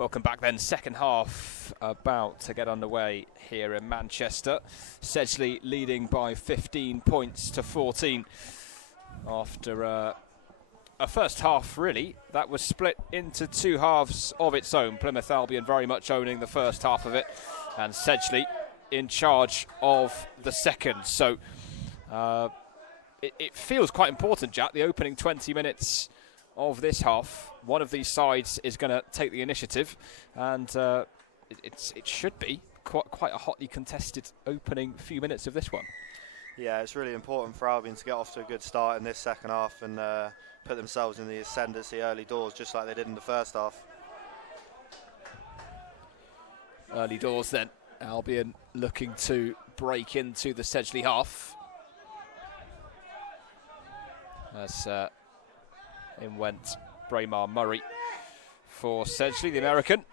Welcome back then. Second half about to get underway here in Manchester. Sedgley leading by 15 points to 14 after a first half, really, that was split into two halves of its own. Plymouth Albion very much owning the first half of it, and Sedgley in charge of the second. So it feels quite important, Jack, the opening 20 minutes of this half. One of these sides is going to take the initiative, and it should be quite a hotly contested opening few minutes of this one. Yeah, it's really important for Albion to get off to a good start in this second half and put themselves in the ascendancy early doors, just like they did in the first half. Early doors then. Albion looking to break into the Sedgley half. As in went Braemar Murray for Sedgley, the American.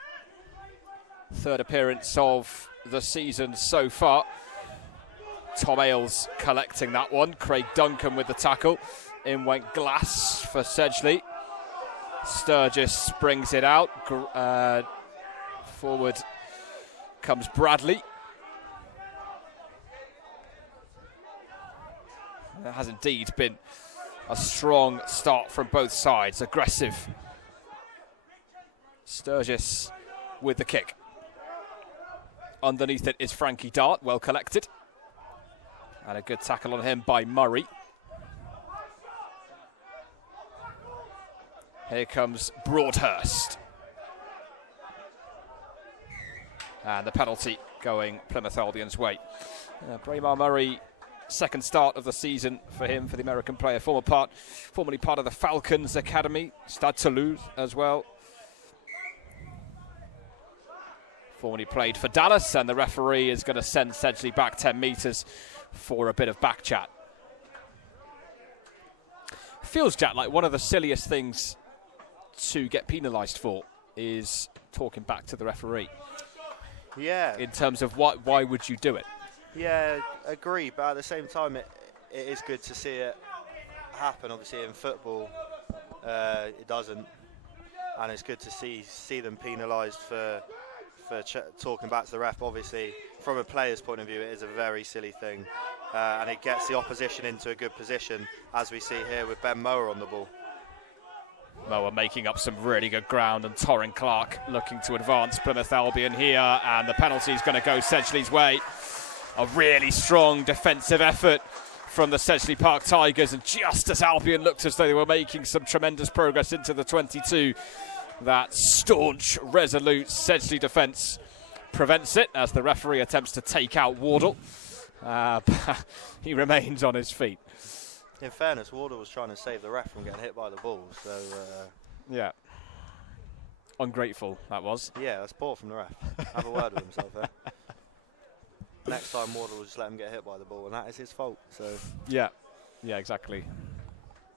Third appearance of the season so far. Tom Ailes collecting that one. Craig Duncan with the tackle. In went Glass for Sedgley. Sturgis brings it out. Forward comes Bradley. There has indeed been a strong start from both sides. Aggressive. Sturgis with the kick. Underneath it is Frankie Dart, well collected. And a good tackle on him by Murray. Here comes Broadhurst. And the penalty going Plymouth Albion's way. Braemar Murray, second start of the season for him, for the American player. Formerly part of the Falcons Academy, Stade Toulouse as well. Formerly played for Dallas, and the referee is going to send Sedgley back 10 metres for a bit of back chat. Feels, Jack, like one of the silliest things to get penalised for is talking back to the referee. Yeah. In terms of why would you do it? Yeah, agree, but at the same time it is good to see it happen. Obviously in football it doesn't, and it's good to see them penalised for talking back to the ref. Obviously from a player's point of view it is a very silly thing, and it gets the opposition into a good position, as we see here with Ben Mower on the ball. Mower making up some really good ground, and Torrin Clark looking to advance Plymouth Albion here, and the penalty is going to go Sedgley's way. A really strong defensive effort from the Sedgley Park Tigers, and just as Albion looked as though they were making some tremendous progress into the 22, that staunch, resolute Sedgley defence prevents it as the referee attempts to take out Wardle. He remains on his feet. In fairness, Wardle was trying to save the ref from getting hit by the ball, so... yeah. Ungrateful, that was. Yeah, that's poor from the ref. Have a word with himself there. Next time, Wardle will just let him get hit by the ball, and that is his fault, so... Yeah, exactly.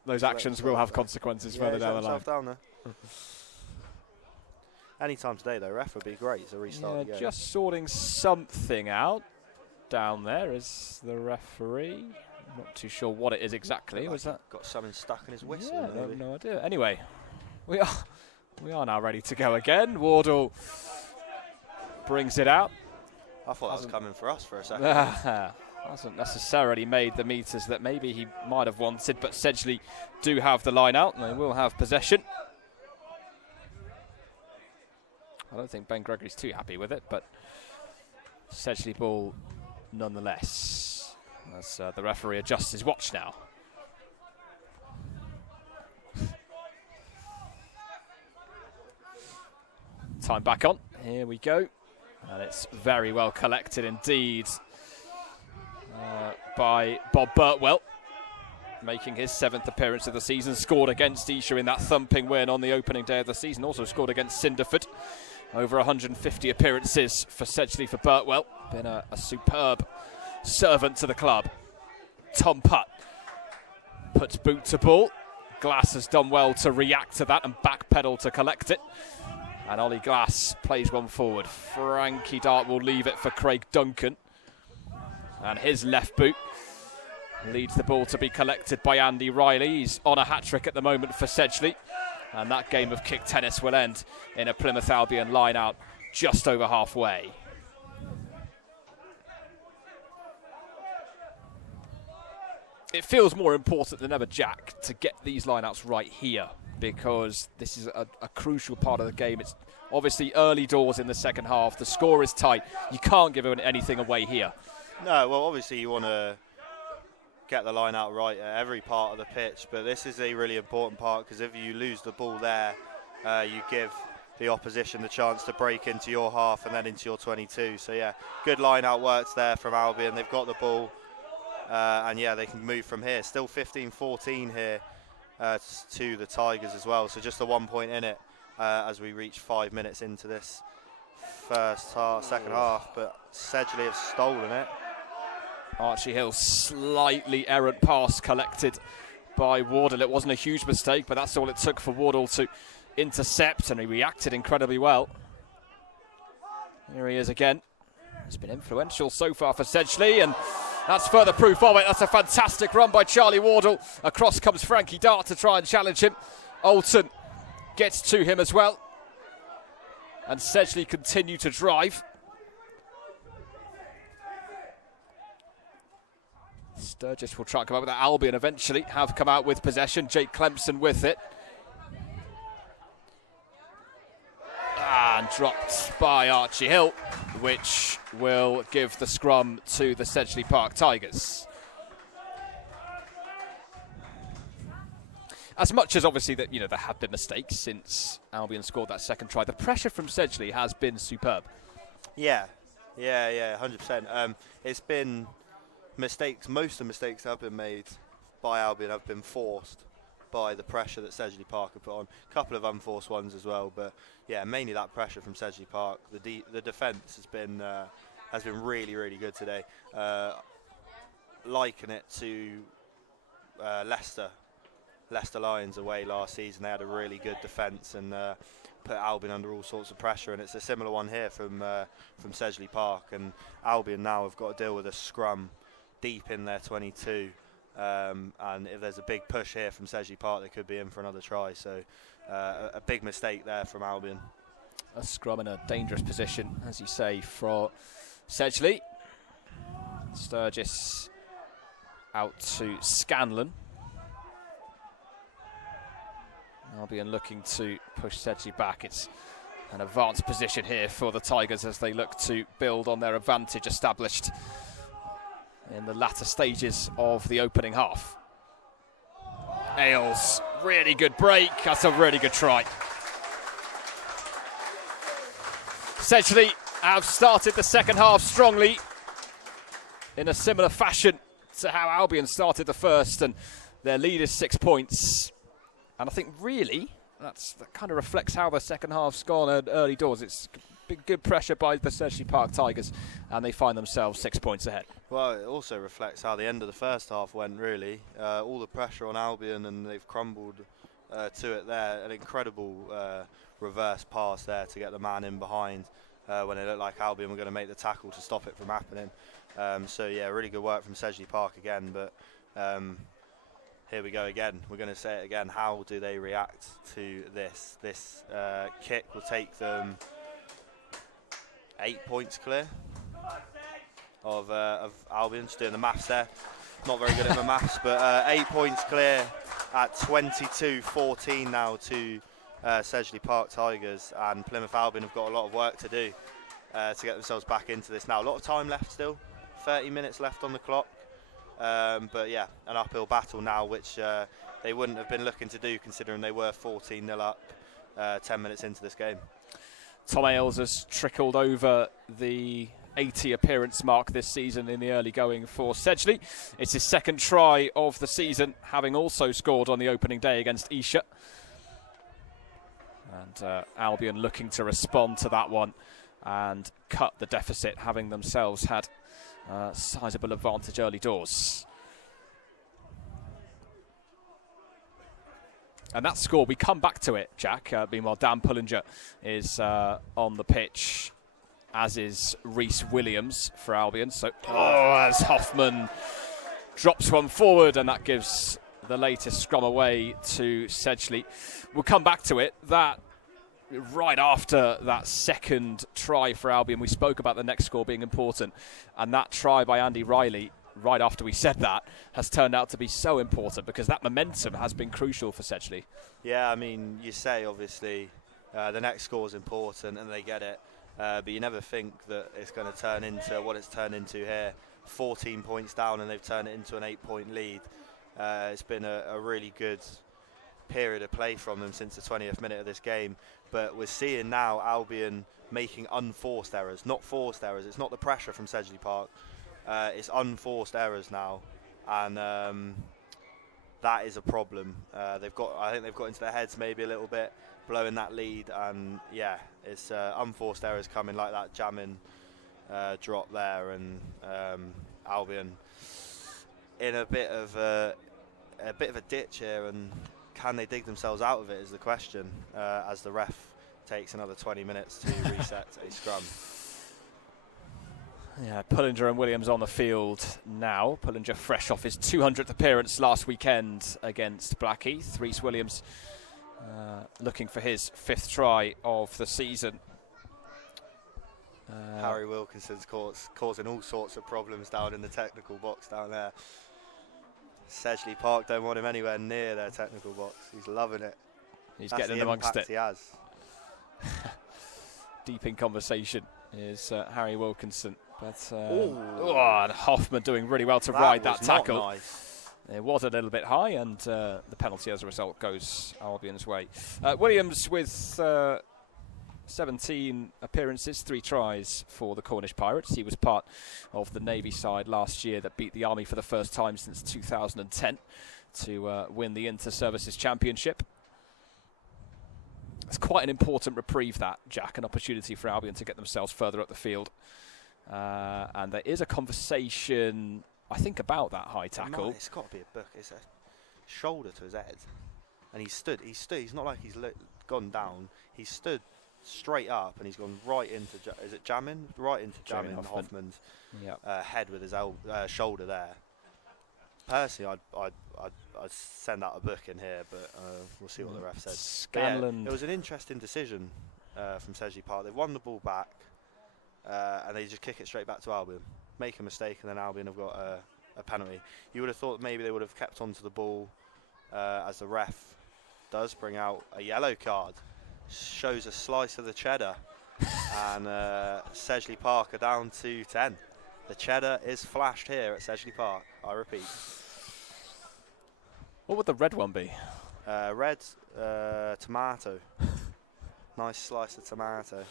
Those actions will have consequences further down the line. Down there. Any time today, though, ref would be great to restart the game. Just sorting something out down there is the referee. Not too sure what it is exactly. Was that got something stuck in his whistle? Yeah, I have no idea. Anyway, we are now ready to go again. Wardle brings it out. I thought that was coming for us for a second. Hasn't necessarily made the meters that maybe he might have wanted, but Sedgley do have the line out, and they will have possession. I don't think Ben Gregory's too happy with it, but Sedgley ball nonetheless. As the referee adjusts his watch now. Time back on. Here we go. And it's very well collected indeed by Bob Birtwell, making his 7th appearance of the season. Scored against Esher in that thumping win on the opening day of the season. Also scored against Cinderford. Over 150 appearances for Sedgley for Birtwell. Been a superb servant to the club. Tom Putt puts boot to ball. Glass has done well to react to that and backpedal to collect it. And Ollie Glass plays one forward. Frankie Dart will leave it for Craig Duncan. And his left boot leads the ball to be collected by Andy Riley. He's on a hat-trick at the moment for Sedgley. And that game of kick tennis will end in a Plymouth Albion line out just over halfway. It feels more important than ever, Jack, to get these lineouts right here, because this is a crucial part of the game. It's obviously early doors in the second half. The score is tight. You can't give anything away here. No, well, obviously you want to get the line out right at every part of the pitch, but this is a really important part, because if you lose the ball there, you give the opposition the chance to break into your half and then into your 22. So yeah, good line out works there from Albion. They've got the ball, and yeah, they can move from here. Still 15-14 here to the Tigers as well, so just a 1 point in it as we reach 5 minutes into this second half, but Sedgley have stolen it. Archie Hill, slightly errant pass collected by Wardle. It wasn't a huge mistake, but that's all it took for Wardle to intercept, and he reacted incredibly well. Here he is again. It's been influential so far for Sedgley, and that's further proof of it. That's a fantastic run by Charlie Wardle. Across comes Frankie Dart to try and challenge him. Alton gets to him as well, and Sedgley continue to drive. Sturgis will try and come out with that. Albion eventually have come out with possession. Jake Clemson with it. And dropped by Archie Hill, which will give the scrum to the Sedgley Park Tigers. As much as obviously that, there have been mistakes since Albion scored that second try, the pressure from Sedgley has been superb. Yeah, 100%. It's been mistakes. Most of the mistakes that have been made by Albion have been forced by the pressure that Sedgley Park have put on. A couple of unforced ones as well, but yeah, mainly that pressure from Sedgley Park. The defence has been really, really good today. Liken it to Leicester Lions away last season. They had a really good defence and put Albion under all sorts of pressure, and it's a similar one here from Sedgley Park. And Albion now have got to deal with a scrum deep in their 22, and if there's a big push here from Sedgley Park, they could be in for another try. So a big mistake there from Albion. A scrum in a dangerous position, as you say, for Sedgley. Sturgis out to Scanlon. Albion looking to push Sedgley back. It's an advanced position here for the Tigers as they look to build on their advantage established in the latter stages of the opening half. Ailes, really good break. That's a really good try. Sedgley have started the second half strongly in a similar fashion to how Albion started the first, and their lead is 6 points. And I think really that kind of reflects how the second half's gone at early doors. It's been good pressure by the Sedgley Park Tigers, and they find themselves 6 points ahead. Well, it also reflects how the end of the first half went, really. All the pressure on Albion, and they've crumbled to it there. An incredible reverse pass there to get the man in behind when it looked like Albion were going to make the tackle to stop it from happening. So, yeah, really good work from Sedgley Park again. But here we go again. We're going to say it again. How do they react to this? This kick will take them 8 points clear of Albion. Just doing the maths there. Not very good at the maths, but 8 points clear at 22-14 now to Sedgley Park Tigers, and Plymouth Albion have got a lot of work to do to get themselves back into this now. A lot of time left still, 30 minutes left on the clock, but yeah, an uphill battle now, which they wouldn't have been looking to do considering they were 14-0 up 10 minutes into this game. Tom Ailes has trickled over the 80 appearance mark this season in the early going for Sedgley. It's his second try of the season, having also scored on the opening day against Esher. And Albion looking to respond to that one and cut the deficit, having themselves had a sizable advantage early doors. And that score, we come back to it, Jack. Meanwhile, Dan Pullinger is on the pitch, as is Rhys Williams for Albion. So, as Hoffman drops one forward, and that gives the latest scrum away to Sedgley. We'll come back to it. That right after that second try for Albion, we spoke about the next score being important, and that try by Andy Riley, right after we said that, has turned out to be so important because that momentum has been crucial for Sedgley. Yeah, I mean, you say obviously the next score is important and they get it, but you never think that it's going to turn into what it's turned into here. 14 points down and they've turned it into an 8-point lead. It's been a really good period of play from them since the 20th minute of this game, but we're seeing now Albion making unforced errors, not forced errors. It's not the pressure from Sedgley Park, it's unforced errors now, and that is a problem. I think they've got into their heads maybe a little bit, blowing that lead, and yeah, it's unforced errors coming like that jamming drop there, and Albion in a bit of a ditch here, and can they dig themselves out of it is the question, as the ref takes another 20 minutes to reset a scrum. Yeah, Pullinger and Williams on the field now. Pullinger fresh off his 200th appearance last weekend against Blackheath. Rhys Williams looking for his 5th try of the season. Harry Wilkinson's causing all sorts of problems down in the technical box down there. Sedgley Park don't want him anywhere near their technical box. He's loving it. He's getting in amongst it. He has. Deep in conversation is Harry Wilkinson. But and Hoffman doing really well to ride that tackle. Nice. It was a little bit high, and the penalty as a result goes Albion's way. Williams with 17 appearances, 3 tries for the Cornish Pirates. He was part of the Navy side last year that beat the Army for the first time since 2010 to win the Inter-Services Championship. It's quite an important reprieve, that, Jack, an opportunity for Albion to get themselves further up the field. And there is a conversation, I think, about that high tackle. It's got to be a book. It's a shoulder to his head. And he stood. He's not like he's gone down. He stood straight up and he's gone right into, is it Jamin? Right into Jamin Hoffman's head with his shoulder there. Personally, I'd send out a book in here, but we'll see what the ref says. Yeah, it was an interesting decision from Sedgley Park. They won the ball back, and they just kick it straight back to Albion. Make a mistake, and then Albion have got a penalty. You would have thought maybe they would have kept onto the ball, as the ref does bring out a yellow card. Shows a slice of the cheddar, and Sedgley Park are down to 10. The cheddar is flashed here at Sedgley Park, I repeat. What would the red one be? Red tomato. Nice slice of tomato.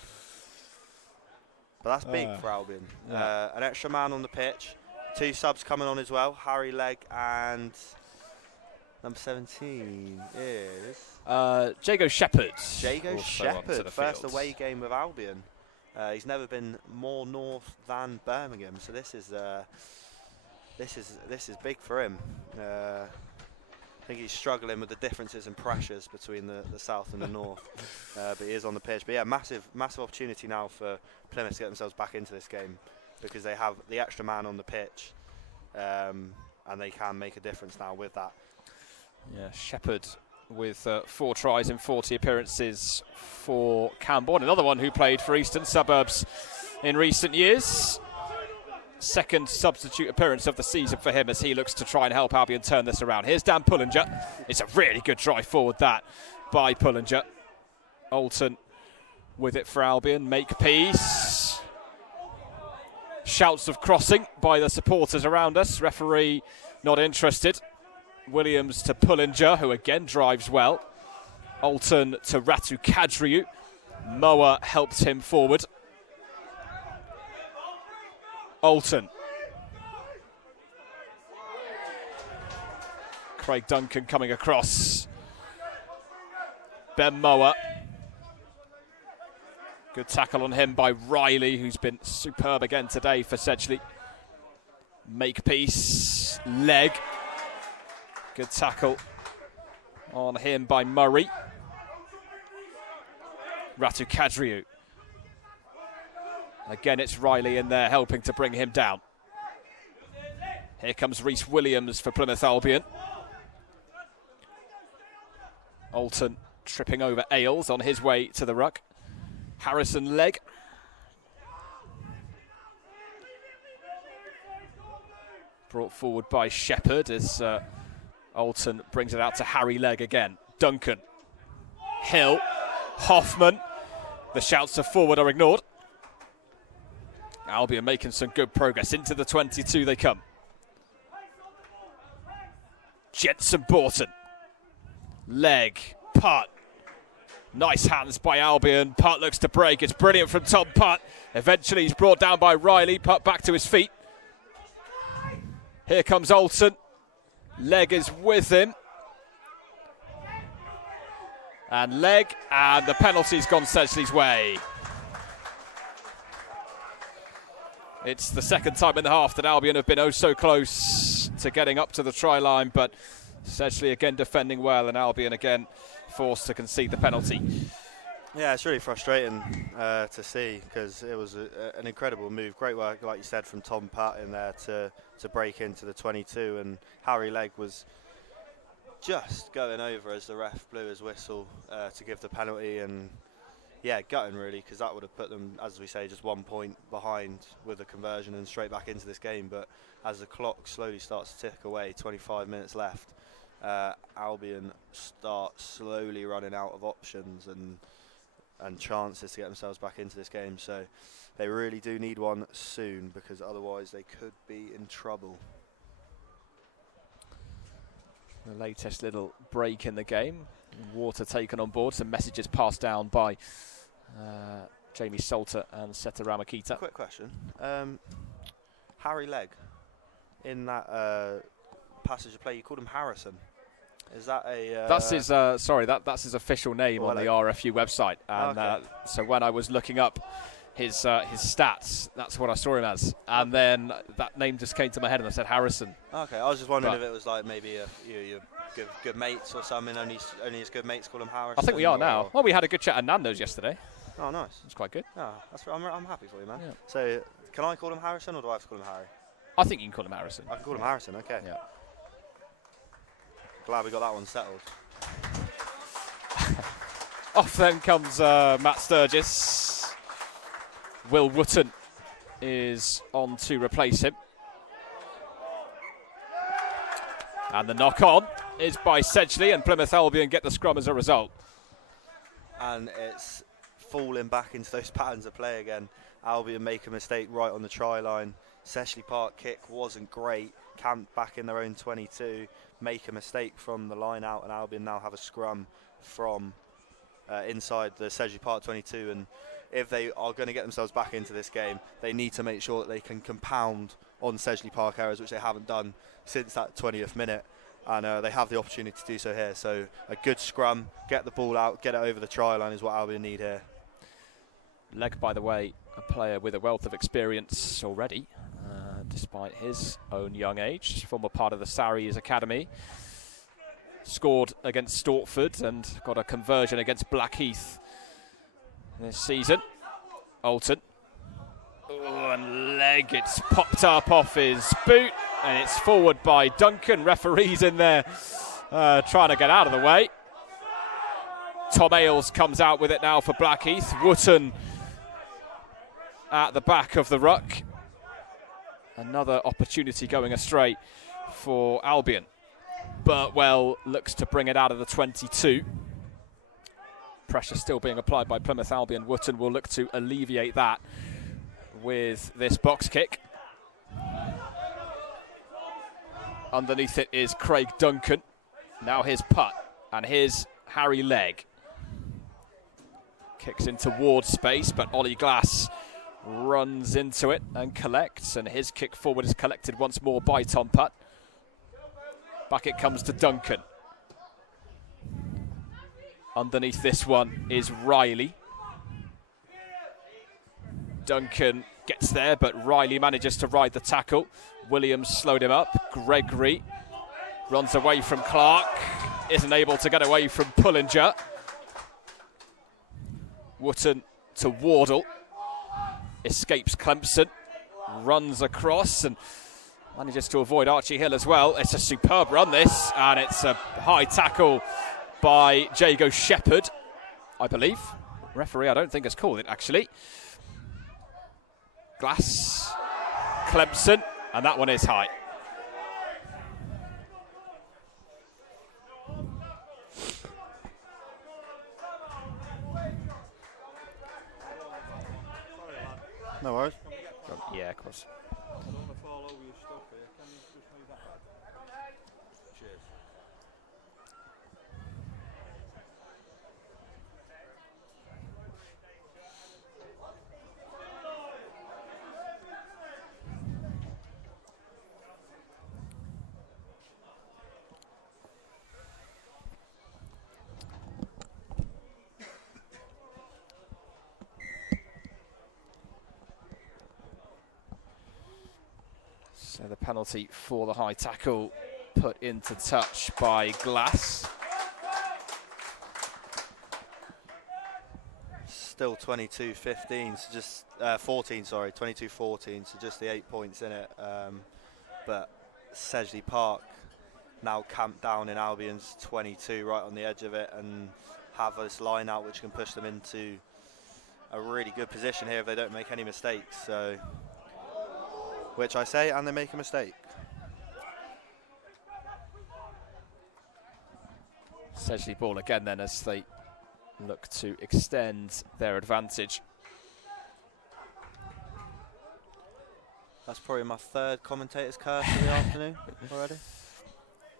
But that's big for Albion. Yeah. An extra man on the pitch. 2 subs coming on as well. Harry Legg and number 17 is Jago Shepherd. Jago Shepherd, first away game with Albion. He's never been more north than Birmingham, so this is big for him. I think he's struggling with the differences and pressures between the south and the north, but he is on the pitch. But yeah, massive opportunity now for Plymouth to get themselves back into this game, because they have the extra man on the pitch, and they can make a difference now with that. Yeah, Shepherd with 4 tries in 40 appearances for Camborne. Another one who played for Eastern Suburbs in recent years. Second substitute appearance of the season for him as he looks to try and help Albion turn this around. Here's Dan Pullinger. It's a really good try forward, that, by Pullinger. Alton with it for Albion. Make peace. Shouts of crossing by the supporters around us. Referee not interested. Williams to Pullinger, who again drives well. Alton to Ratu Kadriou. Moa helped him forward. Alton. Craig Duncan coming across. Ben Moa. Good tackle on him by Riley, who's been superb again today for Sedgley. Make peace. Leg. Good tackle on him by Murray. Ratu Kadriou. Again, it's Riley in there helping to bring him down. Here comes Rhys Williams for Plymouth Albion. Alton tripping over Ailes on his way to the ruck. Harrison leg. Brought forward by Shepherd as Alton brings it out to Harry Legg again. Duncan, Hill, Hoffman. The shouts of forward are ignored. Albion making some good progress. Into the 22 they come. Jensen Borton. Legg, Putt. Nice hands by Albion. Putt looks to break. It's brilliant from Tom Putt. Eventually he's brought down by Riley. Putt back to his feet. Here comes Alton. Legg is with him. And Legg, and the penalty's gone Sedgley's way. It's the second time in the half that Albion have been oh so close to getting up to the try line, but Sedgley again defending well, and Albion again forced to concede the penalty. Yeah, it's really frustrating to see, because it was an incredible move. Great work, like you said, from Tom Putt in there to break into the 22, and Harry Legg was just going over as the ref blew his whistle to give the penalty, and yeah, gutting really, because that would have put them, as we say, just 1 point behind with a conversion and straight back into this game. But as the clock slowly starts to tick away, 25 minutes left, Albion start slowly running out of options and chances to get themselves back into this game. So they really do need one soon, because otherwise they could be in trouble. The latest little break in the game. Water taken on board. Some messages passed down by Jamie Salter and Seta Ramakita. Quick question. Harry Legg, in that passage of play, you called him Harrison. Is that a... that's his, that's his official name on the RFU website. And okay. So when I was looking up his stats, that's what I saw him as. And then that name just came to my head and I said Harrison. Okay, I was just wondering if it was like maybe your good mates or something, only his good mates call him Harrison. I think we are now. Well, we had a good chat at Nando's yesterday. Oh, nice. It's quite good. Oh, I'm happy for you, man. Yeah. So, can I call him Harrison, or do I have to call him Harry? I think you can call him Harrison. I can call him Harrison, okay. Yeah. Glad we got that one settled. Off then comes Matt Sturgis. Will Wootton is on to replace him. And the knock-on is by Sedgley, and Plymouth Albion get the scrum as a result. And it's falling back into those patterns of play again. Albion make a mistake right on the try line. Sedgley Park kick wasn't great. Camped back in their own 22. Make a mistake from the line out, and Albion now have a scrum from inside the Sedgley Park 22. And if they are going to get themselves back into this game, they need to make sure that they can compound on Sedgley Park errors, which they haven't done since that 20th minute. And they have the opportunity to do so here. So a good scrum, get the ball out, get it over the try line is what Albion need here. Legg, by the way, a player with a wealth of experience already, despite his own young age. Former part of the Sarries Academy. Scored against Stortford and got a conversion against Blackheath this season. Alton. Oh, and Legg, it's popped up off his boot, and it's forward by Duncan. Referee's in there trying to get out of the way. Tom Ailes comes out with it now for Blackheath. Wootton at the back of the ruck. Another opportunity going astray for Albion. Burtwell looks to bring it out of the 22. Pressure still being applied by Plymouth Albion. Wootton will look to alleviate that with this box kick. Underneath it is Craig Duncan. Now here's Putt, and here's Harry Legg. Kicks into Ward space, but Ollie Glass runs into it and collects, and his kick forward is collected once more by Tom Putt. Back it comes to Duncan. Underneath this one is Riley. Duncan gets there, but Riley manages to ride the tackle. Williams slowed him up. Gregory runs away from Clark. Isn't able to get away from Pullinger. Wootton to Wardle. Escapes Clemson. Runs across and manages to avoid Archie Hill as well. It's a superb run, this, and it's a high tackle by Jago Shepherd, I believe. Referee, I don't think has called it, actually. Glass, Clemson, and that one is high. No worries. Yeah, of course. I don't want to fall over your stuff here. Can you just move that back? Cheers. So the penalty for the high tackle put into touch by Glass. Still 22-15, so just 14, sorry, 22-14, so just the 8 points in it. But Sedgley Park now camped down in Albion's 22, right on the edge of it, and have this line out which can push them into a really good position here if they don't make any mistakes. So, which I say, and they make a mistake. Sedgley ball again then as they look to extend their advantage. That's probably my third commentator's curse of the afternoon already.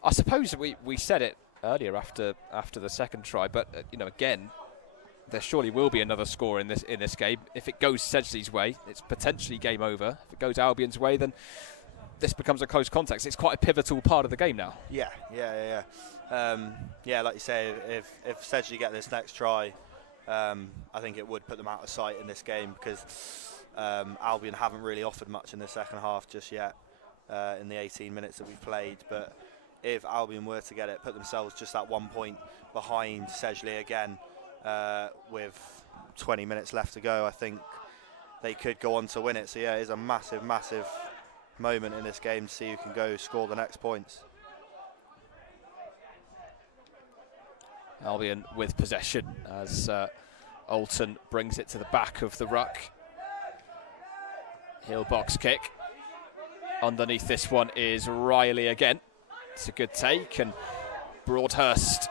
I suppose we said it earlier after the second try, but again, there surely will be another score in this game. If it goes Sedgley's way, it's potentially game over. If it goes Albion's way, then this becomes a close contest. It's quite a pivotal part of the game now. Yeah, like you say, if Sedgley get this next try, I think it would put them out of sight in this game, because Albion haven't really offered much in the second half just yet in the 18 minutes that we've played. But if Albion were to get it, put themselves just that 1 point behind Sedgley again, with 20 minutes left to go, I think they could go on to win it. So yeah, it is a massive, massive moment in this game to see who can go score the next points. Albion with possession as Alton brings it to the back of the ruck. Heel box kick. Underneath this one is Riley again. It's a good take, and Broadhurst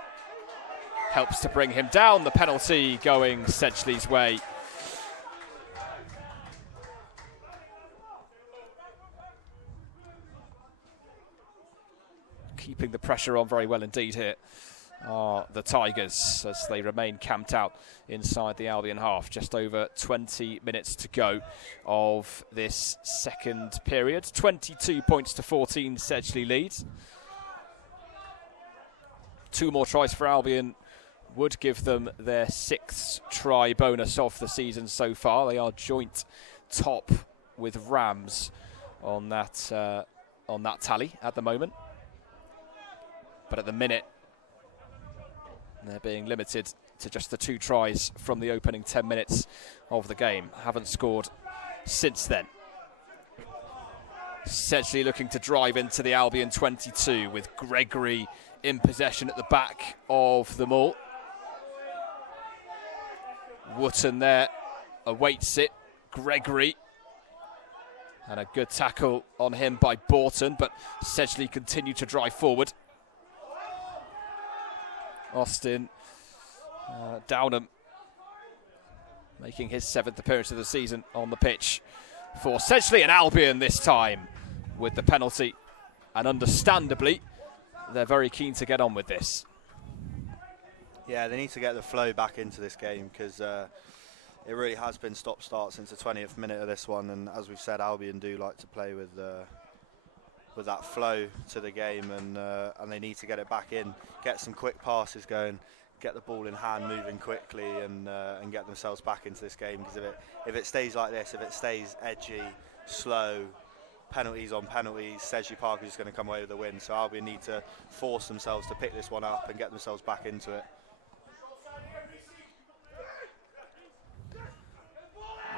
helps to bring him down. The penalty going Sedgley's way. Keeping the pressure on very well indeed here are the Tigers as they remain camped out inside the Albion half. Just over 20 minutes to go of this second period. 22 points to 14, Sedgley leads. 2 more tries for Albion would give them their 6th try bonus of the season so far. They are joint top with Rams on that tally at the moment. But at the minute, they're being limited to just the 2 tries from the opening 10 minutes of the game. Haven't scored since then. Sedgley looking to drive into the Albion 22 with Gregory in possession at the back of them all. Wootton there awaits it. Gregory. And a good tackle on him by Borton, but Sedgley continue to drive forward. Austin Downham making his 7th appearance of the season on the pitch for Sedgley, and Albion this time with the penalty. And understandably, they're very keen to get on with this. Yeah, they need to get the flow back into this game, because it really has been stop-start since the 20th minute of this one. And as we've said, Albion do like to play with that flow to the game, and they need to get it back in, get some quick passes going, get the ball in hand, moving quickly, and get themselves back into this game. Because if it stays like this, if it stays edgy, slow, penalties on penalties, Sedgley Park is just going to come away with the win. So Albion need to force themselves to pick this one up and get themselves back into it.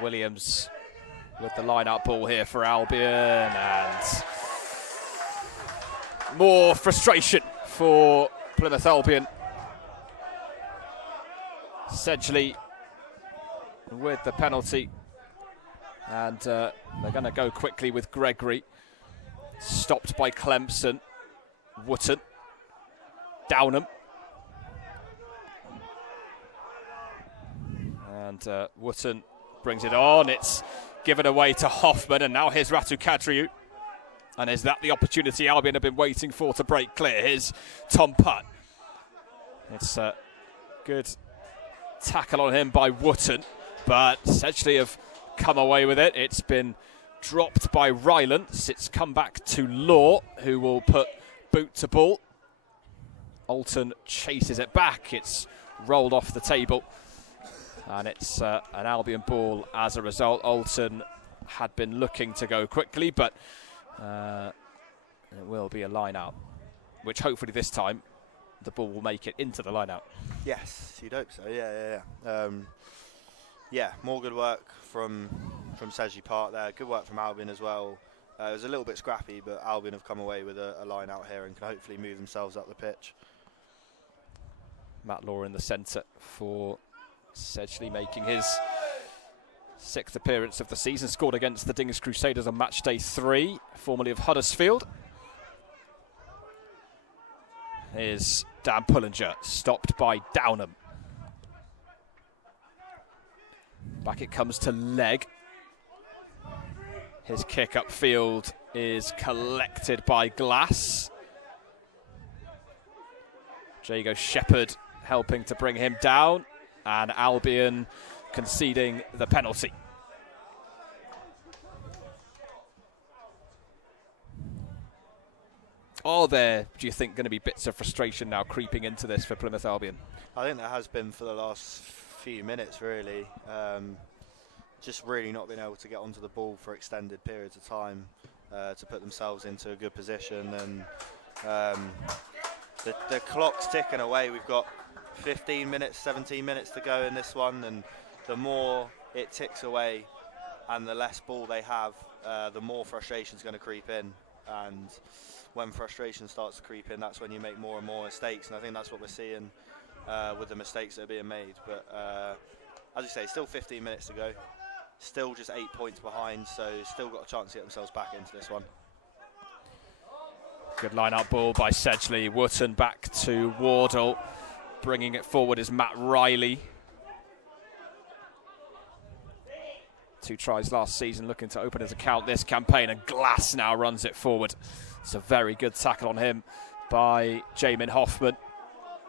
Williams with the line-out ball here for Albion, and more frustration for Plymouth Albion Sedgley with the penalty, and they're going to go quickly with Gregory. Stopped by Clemson. Wootton. Downham. And Wootton brings it on. It's given away to Hoffman, and now here's Ratu Kadriou. And is that the opportunity Albion have been waiting for to break clear? Here's Tom Putt. It's a good tackle on him by Wootton, but Sedgley have come away with it. It's been dropped by Rylance. It's come back to Law, who will put boot to ball. Alton chases it back. It's rolled off the table, and it's an Albion ball as a result. Alton had been looking to go quickly, but it will be a line out, which hopefully this time the ball will make it into the line out. Yes, you'd hope so. Yeah, more good work from Sedgley Park there. Good work from Albion as well. It was a little bit scrappy, but Albion have come away with a line out here and can hopefully move themselves up the pitch. Matt Law in the centre for Sedgley, making his 6th appearance of the season. Scored against the Dings Crusaders on match day 3, formerly of Huddersfield. Here's Dan Pullinger, stopped by Downham. Back it comes to Legg. His kick upfield is collected by Glass. Jago Shepherd helping to bring him down, and Albion conceding the penalty. Are there, do you think, going to be bits of frustration now creeping into this for Plymouth Albion? I think there has been for the last few minutes, really. Just really not being able to get onto the ball for extended periods of time to put themselves into a good position. And the clock's ticking away. We've got 15 minutes, 17 minutes to go in this one, and the more it ticks away and the less ball they have, the more frustration's going to creep in. And when frustration starts to creep in, that's when you make more and more mistakes, and I think that's what we're seeing with the mistakes that are being made. But as you say, still 15 minutes to go, still just 8 points behind, so still got a chance to get themselves back into this one. Good line-out ball by Sedgley. Wootton back to Wardle. Bringing it forward is Matt Riley. 2 tries last season, looking to open his account this campaign, and Glass now runs it forward. It's a very good tackle on him by Jamin Hoffman,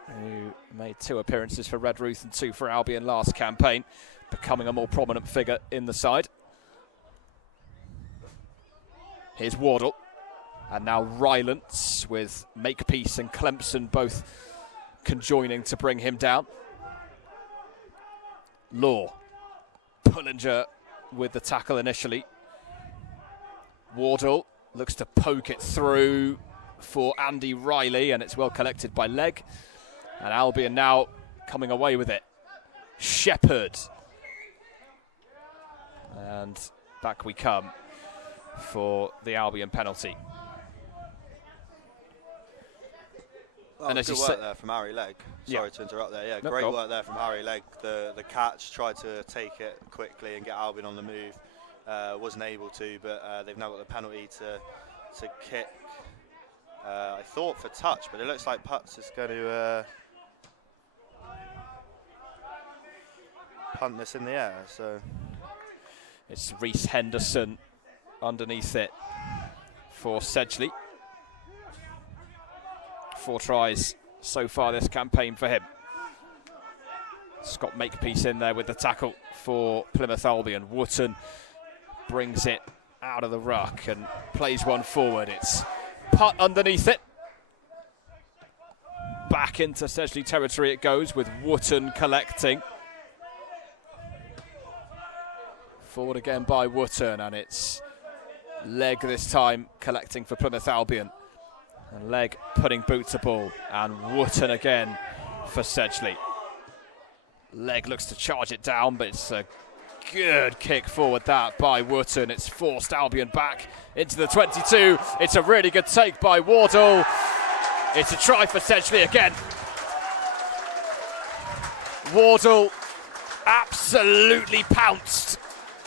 who made 2 appearances for Redruth and 2 for Albion last campaign, becoming a more prominent figure in the side. Here's Wardle, and now Rylance with Makepeace and Clemson both conjoining to bring him down. Law, Pullinger with the tackle initially. Wardle looks to poke it through for Andy Riley, and it's well collected by Legg. And Albion now coming away with it. Shepherd. And back we come for the Albion penalty. Well, and good work there from Harry Legg. Sorry to interrupt there. Yeah, no, great work there from Harry Legg. The catch, tried to take it quickly and get Albion on the move. Wasn't able to, but they've now got the penalty to kick. I thought for touch, but it looks like Putz is going to punt this in the air. So it's Reece Henderson underneath it for Sedgley. 4 tries so far this campaign for him. Scott Makepeace in there with the tackle for Plymouth Albion. Wootton brings it out of the ruck and plays one forward. It's Putt underneath it. Back into Sedgley territory it goes, with Wootton collecting. Forward again by Wootton, and it's Legg this time collecting for Plymouth Albion. And Legg putting boot to ball, and Wootton again for Sedgley. Legg looks to charge it down, but it's a good kick forward that by Wootton. It's forced Albion back into the 22. It's a really good take by Wardle. It's a try for Sedgley again. Wardle absolutely pounced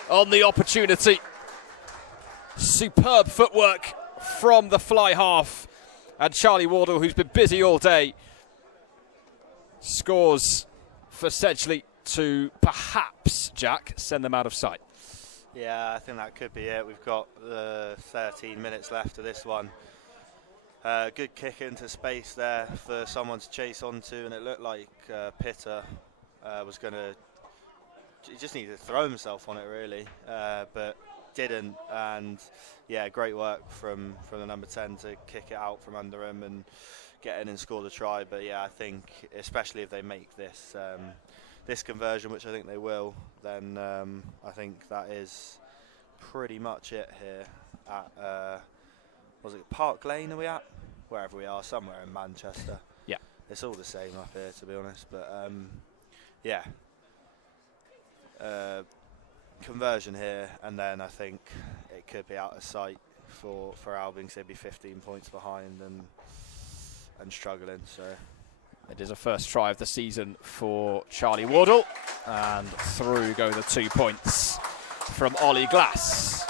on the opportunity. Superb footwork from the fly half. And Charlie Wardle, who's been busy all day, scores for Sedgley to perhaps, Jack, send them out of sight. Yeah, I think that could be it. We've got 13 minutes left of this one. Good kick into space there for someone to chase onto, and it looked like Pitter was going to... He just needed to throw himself on it, really, but didn't. And, yeah, great work from the number 10 to kick it out from under him and get in and score the try. But, yeah, I think, especially if they make this this conversion, which I think they will, then I think that is pretty much it here at... was it Park Lane are we at? Wherever we are, somewhere in Manchester. Yeah. It's all the same up here, to be honest. But, yeah. Conversion here, and then I think it could be out of sight for Albion, because they'd be 15 points behind and struggling. So it is a first try of the season for Charlie Wardle, and through go the 2 points from Ollie Glass.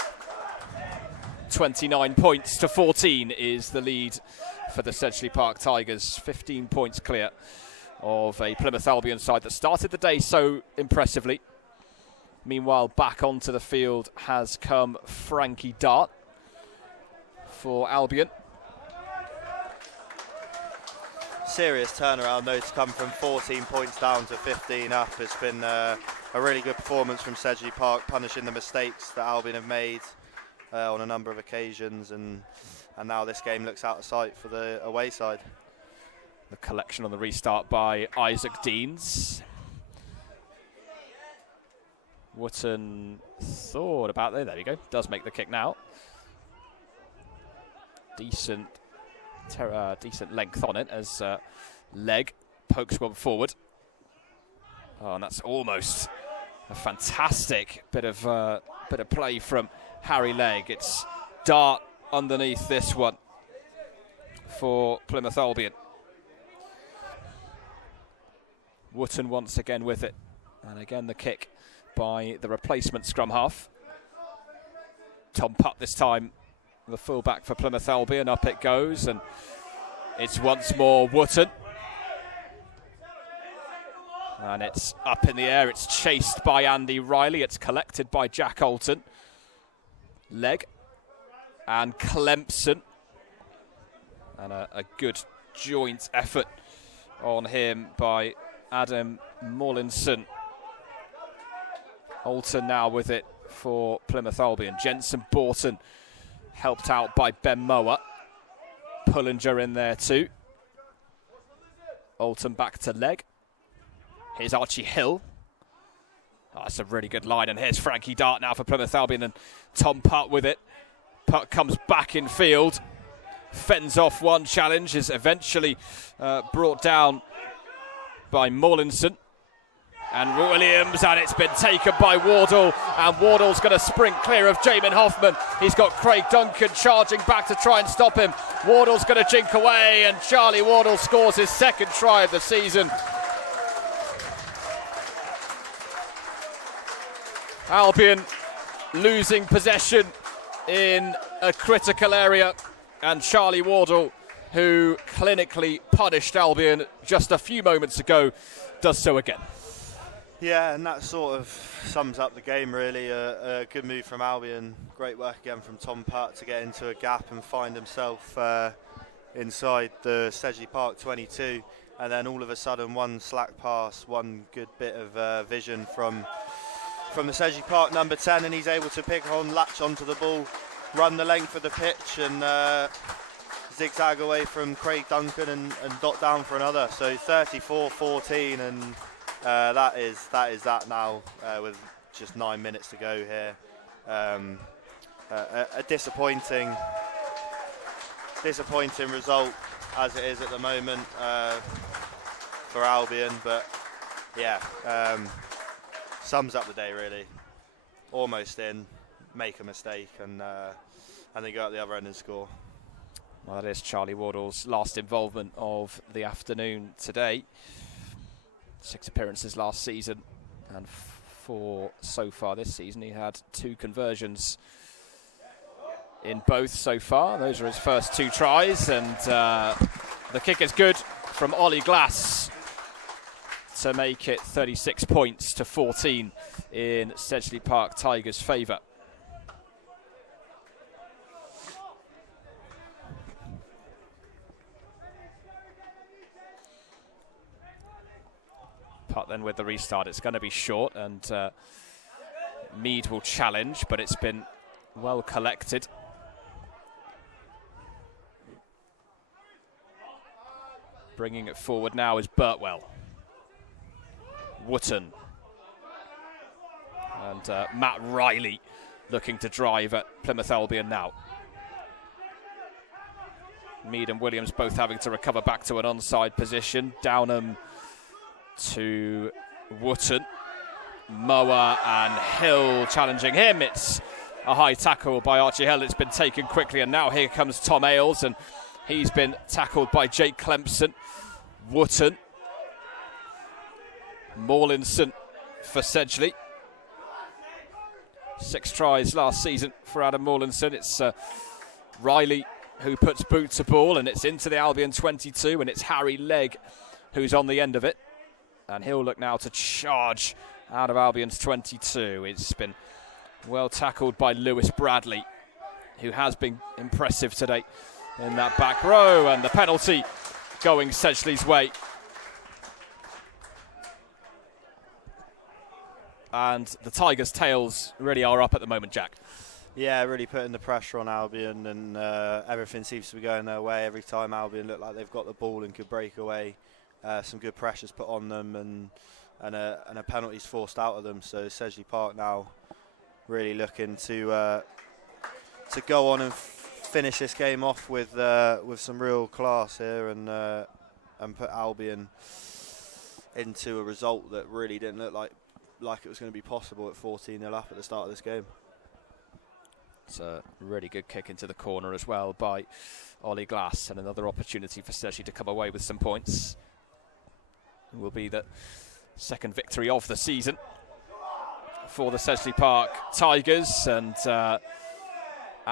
29 points to 14 is the lead for the Sedgley Park Tigers. 15 points clear of a Plymouth Albion side that started the day so impressively. Meanwhile, back onto the field has come Frankie Dart for Albion. Serious turnaround though, to come from 14 points down to 15 up. It's been a really good performance from Sedgley Park, punishing the mistakes that Albion have made on a number of occasions, and now this game looks out of sight for the away side. The collection on the restart by Isaac Deans. Wootton thought about there. There we go. Does make the kick now. Decent length on it as Leg pokes one forward. Oh, and that's almost a fantastic bit of play from Harry Legg. It's Dart underneath this one for Plymouth Albion. Wootton once again with it, and again the kick by the replacement scrum half. Tom Putt this time, the fullback for Plymouth Albion. Up it goes, and it's once more Wootton. And it's up in the air. It's chased by Andy Riley. It's collected by Jack Alton. Leg and Clempson. And a good joint effort on him by Adam Morlinson. Alton now with it for Plymouth Albion. Jensen Borton helped out by Ben Mower. Pullinger in there too. Alton back to Leg. Here's Archie Hill. Oh, that's a really good line. And here's Frankie Dart now for Plymouth Albion, and Tom Putt with it. Putt comes back in field. Fends off one challenge. Is eventually brought down by Morlinson. And Williams, and it's been taken by Wardle, and Wardle's going to sprint clear of Jamin Hoffman. He's got Craig Duncan charging back to try and stop him. Wardle's going to jink away, and Charlie Wardle scores his second try of the season. Albion losing possession in a critical area, and Charlie Wardle, who clinically punished Albion just a few moments ago, does so again. Yeah, and that sort of sums up the game, really. A good move from Albion. Great work again from Tom Putt to get into a gap and find himself inside the Sedgley Park 22. And then all of a sudden, one slack pass, one good bit of vision from the Sedgley Park number 10, and he's able to latch onto the ball, run the length of the pitch, and zigzag away from Craig Duncan and dot down for another. So 34-14, and that is that now with just 9 minutes to go here. A disappointing result as it is at the moment for Albion, but yeah, sums up the day really. Almost in, make a mistake, and they go out the other end and score. Well, that is Charlie Wardle's last involvement of the afternoon today. 6 appearances last season and 4 so far this season. He had 2 conversions in both so far. Those are his first 2 tries, and the kick is good from Ollie Glass to make it 36 points to 14 in Sedgley Park Tigers' favour. Putt then with the restart. It's going to be short, and Mead will challenge, but it's been well collected. Bringing it forward now is Birtwell. Wootton. And Matt Riley looking to drive at Plymouth Albion now. Mead and Williams both having to recover back to an onside position. Downham to Wootton. Moa and Hill challenging him. It's a high tackle by Archie Hill. It's been taken quickly, and now here comes Tom Ailes, and he's been tackled by Jake Clempson. Wootton. Morlinson for Sedgley. 6 tries last season for Adam Morlinson. It's Riley who puts boot to ball, and it's into the Albion 22, and it's Harry Legg who's on the end of it. And he'll look now to charge out of Albion's 22. It's been well tackled by Lewis Bradley, who has been impressive today in that back row, and the penalty going Sedgley's way. And the Tigers' tails really are up at the moment, Jack. Yeah, really putting the pressure on Albion, and everything seems to be going their way. Every time Albion look like they've got the ball and could break away, some good pressures put on them, and a penalty's forced out of them. So Sedgley Park now really looking to go on and finish this game off with some real class here, and put Albion into a result that really didn't look like it was going to be possible at 14-0 up at the start of this game. It's a really good kick into the corner as well by Ollie Glass, and another opportunity for Sedgley to come away with some points. It will be the second victory of the season for the Sedgley Park Tigers, and at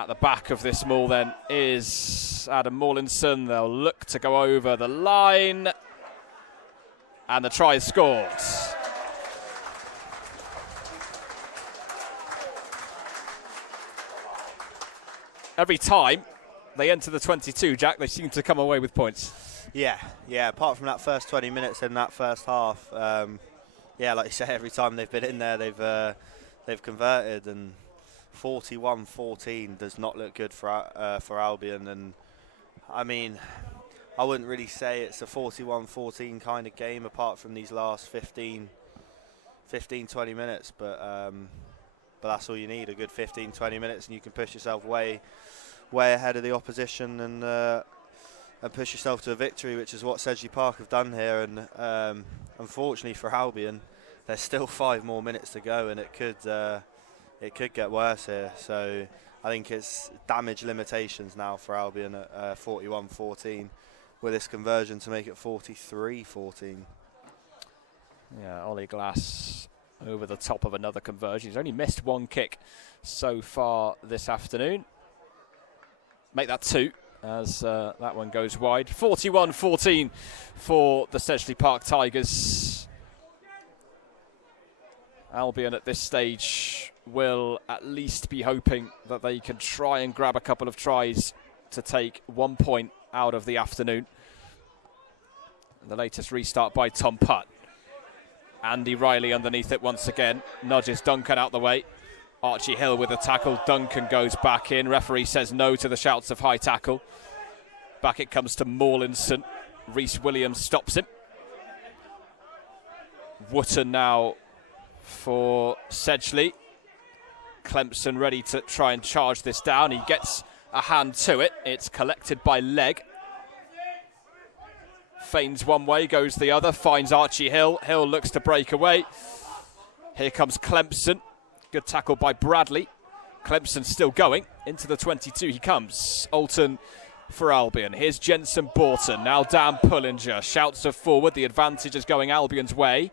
the back of this maul then is Adam Morlinson. They'll look to go over the line, and the try is scored. Every time they enter the 22, Jack, they seem to come away with points. Yeah. Apart from that first 20 minutes in that first half, like you say, every time they've been in there, they've converted, and 41-14 does not look good for Albion. And I mean, I wouldn't really say it's a 41-14 kind of game apart from these last 15-20 minutes, but that's all you need, a good 15-20 minutes, and you can push yourself way ahead of the opposition and push yourself to a victory, which is what Sedgley Park have done here. And unfortunately for Albion, there's still 5 more minutes to go, and it could get worse here. So I think it's damage limitations now for Albion at 41-14 with this conversion to make it 43-14. Yeah, Ollie Glass over the top of another conversion. He's only missed 1 kick so far this afternoon. Make that 2 as that one goes wide. 41-14 for the Sedgley Park Tigers. Albion at this stage will at least be hoping that they can try and grab a couple of tries to take 1 point out of the afternoon. The latest restart by Tom Putt. Andy Riley underneath it once again. Nudges Duncan out the way. Archie Hill with a tackle. Duncan goes back in. Referee says no to the shouts of high tackle. Back it comes to Morlinson. Rhys Williams stops him. Wootton now for Sedgley. Clempson ready to try and charge this down. He gets a hand to it. It's collected by Legg. Feigns one way, goes the other, finds Archie Hill. Hill looks to break away. Here comes Clempson. Good tackle by Bradley. Clempson still going. Into the 22 he comes. Alton for Albion. Here's Jensen Borton, now Dan Pullinger. Shouts of forward, the advantage is going Albion's way.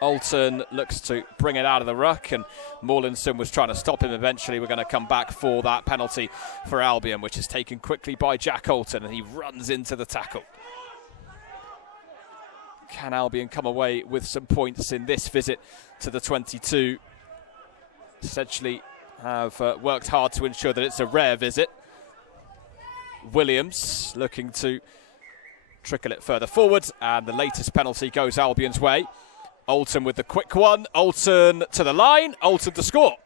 Alton looks to bring it out of the ruck, and Morlinson was trying to stop him. Eventually, we're going to come back for that penalty for Albion, which is taken quickly by Jack Alton, and he runs into the tackle. Can Albion come away with some points in this visit to the 22? Sedgley have worked hard to ensure that it's a rare visit. Williams looking to trickle it further forward, and the latest penalty goes Albion's way. Alton with the quick one, Alton to the line, Alton to score.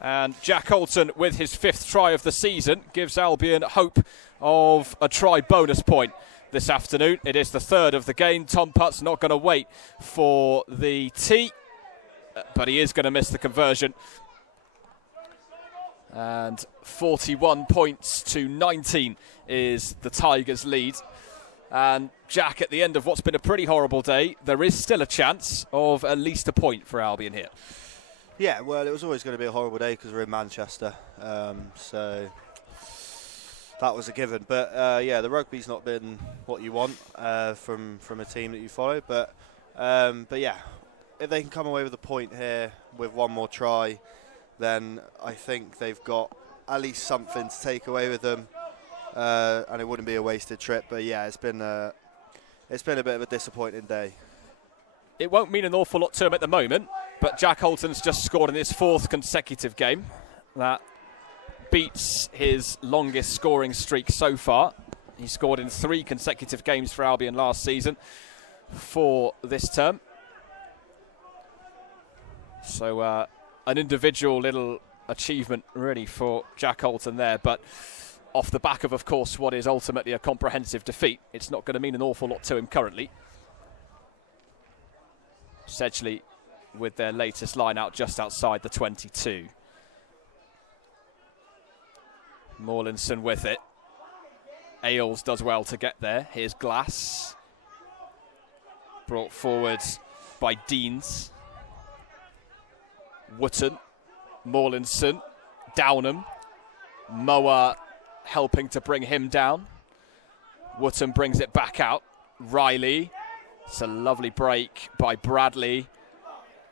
And Jack Alton with his 5th try of the season gives Albion hope of a try bonus point this afternoon. It is the 3rd of the game. Tom Putt's not going to wait for the tee, but he is going to miss the conversion. And 41 points to 19 is the Tigers' lead. And Jack, at the end of what's been a pretty horrible day, there is still a chance of at least a point for Albion here. Yeah, well, it was always going to be a horrible day because we're in Manchester, so that was a given. But yeah, the rugby's not been what you want from a team that you follow. But yeah, if they can come away with a point here with one more try, then I think they've got at least something to take away with them. And it wouldn't be a wasted trip, but yeah, it's been a bit of a disappointing day. It won't mean an awful lot to him at the moment, but Jack Alton's just scored in his 4th consecutive game. That beats his longest scoring streak so far. He scored in 3 consecutive games for Albion last season for this term. So an individual little achievement really for Jack Alton there, but off the back of course, what is ultimately a comprehensive defeat, it's not going to mean an awful lot to him currently. Sedgley with their latest line out just outside the 22. Morlinson with it. Ailes does well to get there. Here's Glass. Brought forward by Deans. Wootton. Morlinson. Downham. Moa helping to bring him down. Wootton brings it back out. Riley. It's a lovely break by Bradley.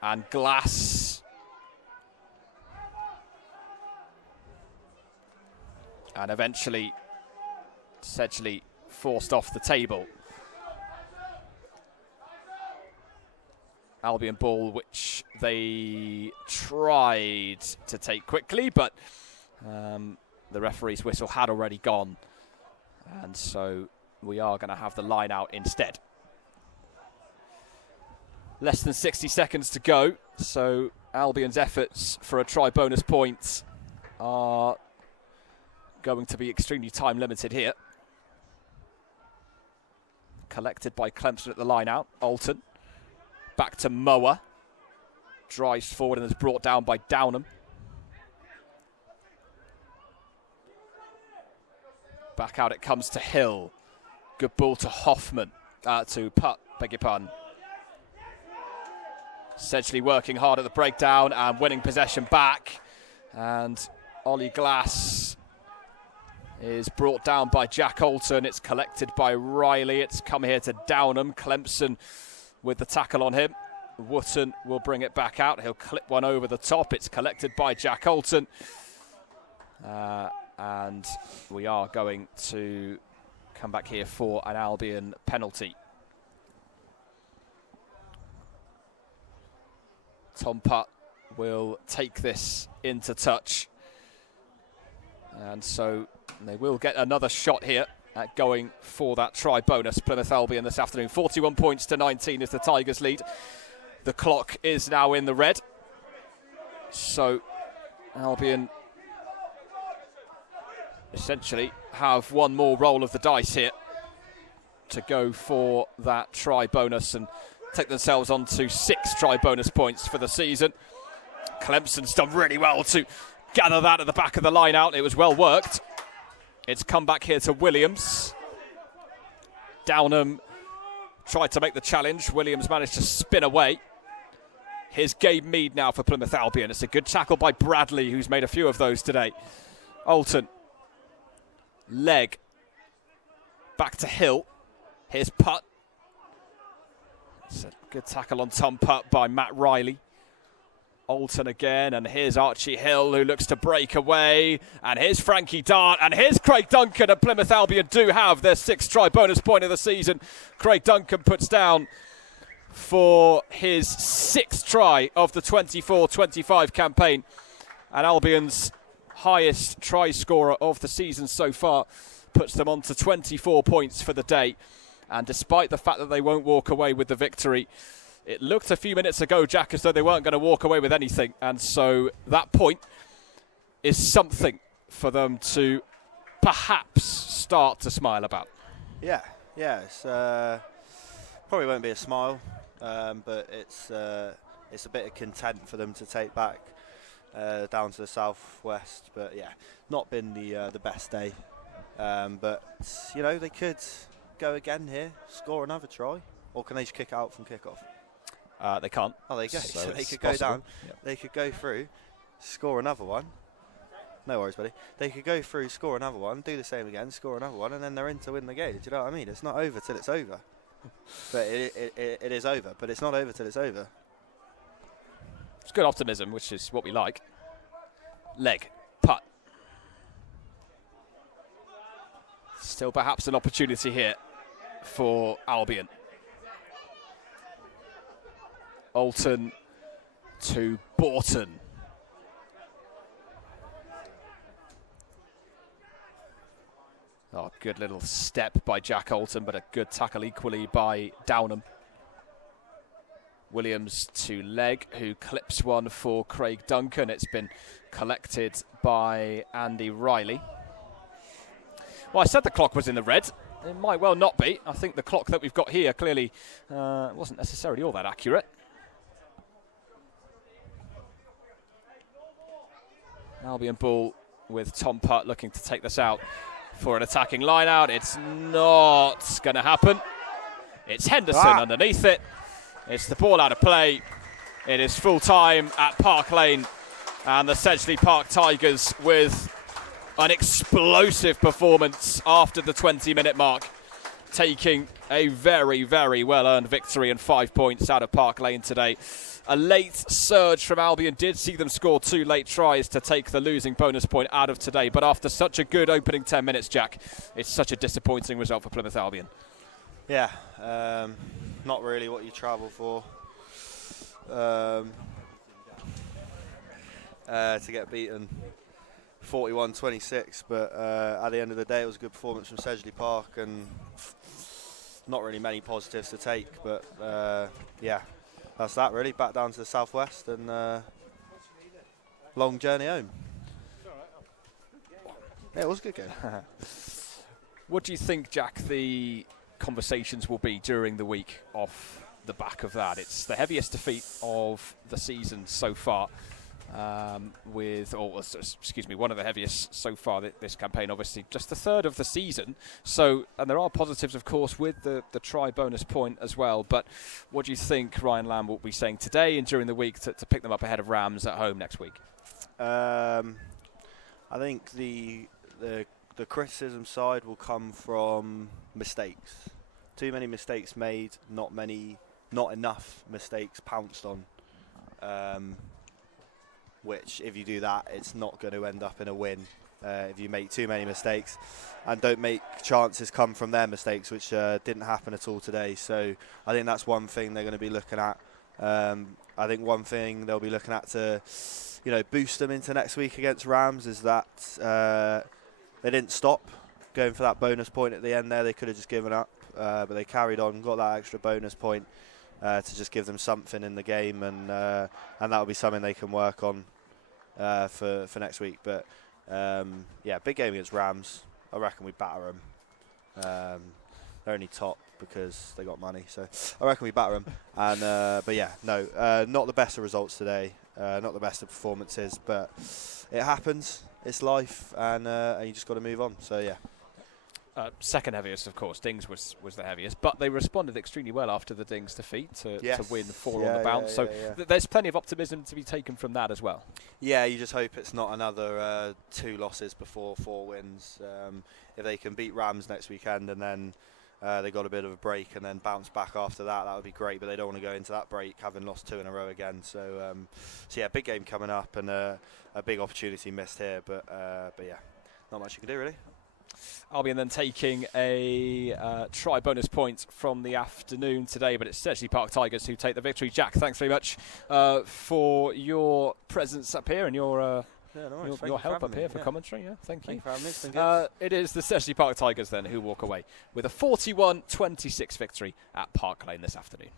And Glass. And eventually Sedgley forced off the table. Albion ball, which they tried to take quickly, but the referee's whistle had already gone, and so we are going to have the line out instead. Less than 60 seconds to go, so Albion's efforts for a try bonus point are going to be extremely time limited here. Collected by Clemson at the line out. Alton back to Moa, drives forward and is brought down by Downham. Back out it comes to Hill. Good ball to Hoffman, to Putt, beg your pardon. Sedgley working hard at the breakdown and winning possession back. And Ollie Glass is brought down by Jack Alton. It's collected by Riley. It's come here to Downham. Clemson with the tackle on him. Wootton will bring it back out. He'll clip one over the top. It's collected by Jack Alton. And we are going to come back here for an Albion penalty. Tom Putt will take this into touch. And so they will get another shot here at going for that try bonus. Plymouth Albion this afternoon. 41 points to 19 is the Tigers' lead. The clock is now in the red. So Albion essentially have one more roll of the dice here to go for that try bonus and take themselves on to 6 try bonus points for the season. Clemson's done really well to gather that at the back of the line out. It was well worked. It's come back here to Williams. Downham tried to make the challenge. Williams managed to spin away. Here's Gabe Mead now for Plymouth Albion. It's a good tackle by Bradley, who's made a few of those today. Alton Leg. Back to Hill. Here's Putt. It's a good tackle on Tom Putt by Matt Riley. Alton again, and here's Archie Hill, who looks to break away, and here's Frankie Dart, and here's Craig Duncan, and Plymouth Albion do have their 6th try bonus point of the season. Craig Duncan puts down for his 6th try of the 24-25 campaign, and Albion's highest try scorer of the season so far puts them on to 24 points for the day. And despite the fact that they won't walk away with the victory, it looked a few minutes ago, Jack, as though they weren't going to walk away with anything. And so that point is something for them to perhaps start to smile about. Yeah, it's, probably won't be a smile, but it's a bit of content for them to take back down to the southwest. But yeah, not been the best day. But, you know, they could go again here, score another try, or can they just kick it out from kickoff? They can't. Oh, there you go. So So they it's could go possible. down, they could go through, score another one. No worries, buddy. They could go through, score another one, do the same again, score another one, and then they're in to win the game. Do you know what I mean? It's not over till it's over. But it is over, but it's not over till it's over. It's good optimism, which is what we like. Leg. Putt. Still perhaps an opportunity here for Albion. Alton to Borton. Oh, good little step by Jack Alton, but a good tackle equally by Downham. Williams to Leg, who clips one for Craig Duncan. It's been collected by Andy Riley. Well, I said the clock was in the red. It might well not be. I think the clock that we've got here clearly wasn't necessarily all that accurate. Albion ball with Tom Putt looking to take this out for an attacking line out. It's not going to happen. It's Henderson underneath it. It's the ball out of play. It is full time at Park Lane, and the Sedgley Park Tigers with an explosive performance after the 20-minute mark, taking a very, very well-earned victory and 5 points out of Park Lane today. A late surge from Albion did see them score 2 late tries to take the losing bonus point out of today, but after such a good opening 10 minutes, Jack, it's such a disappointing result for Plymouth Albion. Yeah, not really what you travel for. To get beaten 41-26, but at the end of the day it was a good performance from Sedgley Park, and not really many positives to take, but yeah, that's that really. Back down to the southwest and long journey home. Yeah, it was a good game. What do you think, Jack, the conversations will be during the week off the back of that? It's the heaviest defeat of the season so far. One of the heaviest so far this campaign, obviously just the 3rd of the season. So, and there are positives, of course, with the try bonus point as well. But what do you think Ryan Lamb will be saying today and during the week to pick them up ahead of Rams at home next week? I think the criticism side will come from mistakes. Too many mistakes made, not enough mistakes pounced on. Which, if you do that, it's not going to end up in a win. If you make too many mistakes and don't make chances come from their mistakes, which didn't happen at all today. So I think that's one thing they're going to be looking at. I think one thing they'll be looking at to, boost them into next week against Rams is that they didn't stop going for that bonus point at the end there. They could have just given up, but they carried on, got that extra bonus point to just give them something in the game, and that'll be something they can work on for next week. But yeah, big game against Rams. I reckon we batter them. They're only top because they got money, so I reckon we batter them. And but yeah, no, not the best of results today, not the best of performances, but it happens. It's life, and you just got to move on. So yeah. Second heaviest, of course. Dings was the heaviest, but they responded extremely well after the Dings defeat to win 4 on the bounce. So there's plenty of optimism to be taken from that as well. Yeah, you just hope it's not another 2 losses before 4 wins. If they can beat Rams next weekend and then they got a bit of a break and then bounce back after that, that would be great. But they don't want to go into that break having lost 2 in a row again. So yeah, big game coming up and a big opportunity missed here. But yeah, not much you can do really. Albion then taking a try bonus point from the afternoon today, but it's Sedgley Park Tigers who take the victory. Jack, thanks very much for your presence up here and your help up here for commentary. Yeah, thank you. For having me. It's been good. It is the Sedgley Park Tigers then who walk away with a 41-26 victory at Park Lane this afternoon.